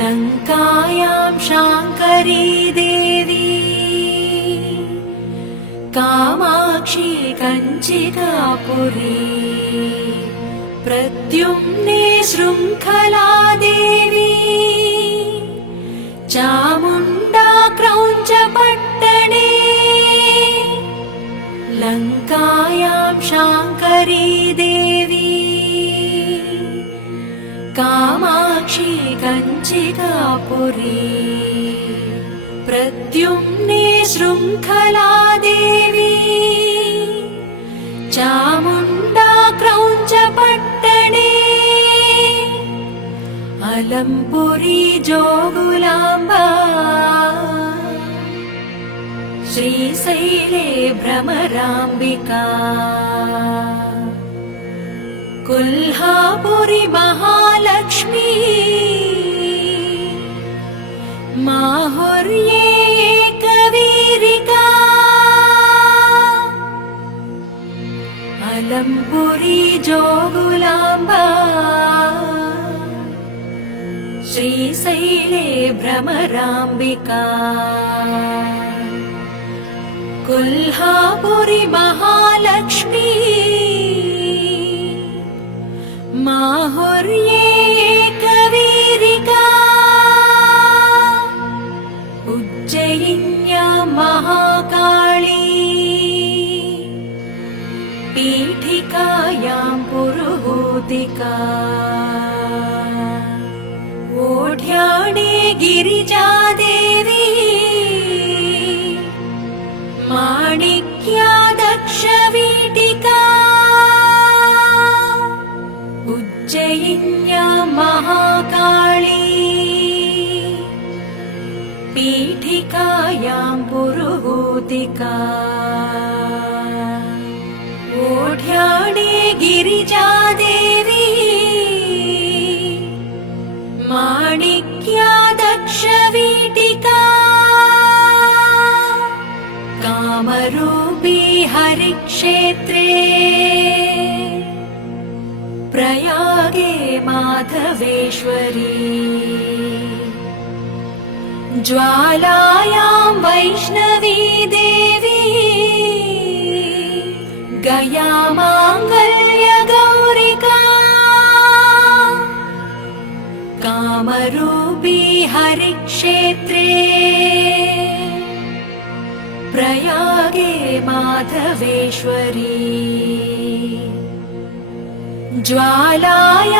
लङ्कायां शाङ्करी देवी कामाक्षी कञ्चिकापुरी प्रद्युम्ने शृङ्खला देवी चामुण्डा क्रौञ्चपट्टणे लङ्कायां शाङ्करी देवी कामाक्षी कञ्चिकापुरी प्रद्युम्ने शृङ्खला देवी चामुण्डा क्रौञ्चपट्टणे अलंपुरी जोगुलाम्बा श्रीशैले भ्रमराम्बिका कोल्हापुरी महालक्ष्मी माहुर्ये एकवीरिका अलंपुरी जोगुलाम्बा श्रीशैले भ्रमराम्बिका कोल्हापुरी महालक्ष्मी माहुर्ये एकवीरिका उज्जयिन्या महाकाली पीठिकायां पुरुहूतिका ओढ्याणे गिरिजा देवी माणिक्या दक्षवीटिका उज्जयिन्या महाकाली पीठिकायां पुरुहूतिका ओढ्याणे गिरिजा देवी माणिक्या दक्षवीटिका कामरूपी हरिक्षेत्रे प्रयागे माधवेश्वरी ज्वालायां वैष्णवी देवी गया माङ्गल्यगौरिका कामरूपी हरिक्षेत्रे प्रयागे माधवेश्वरी ज्वालाया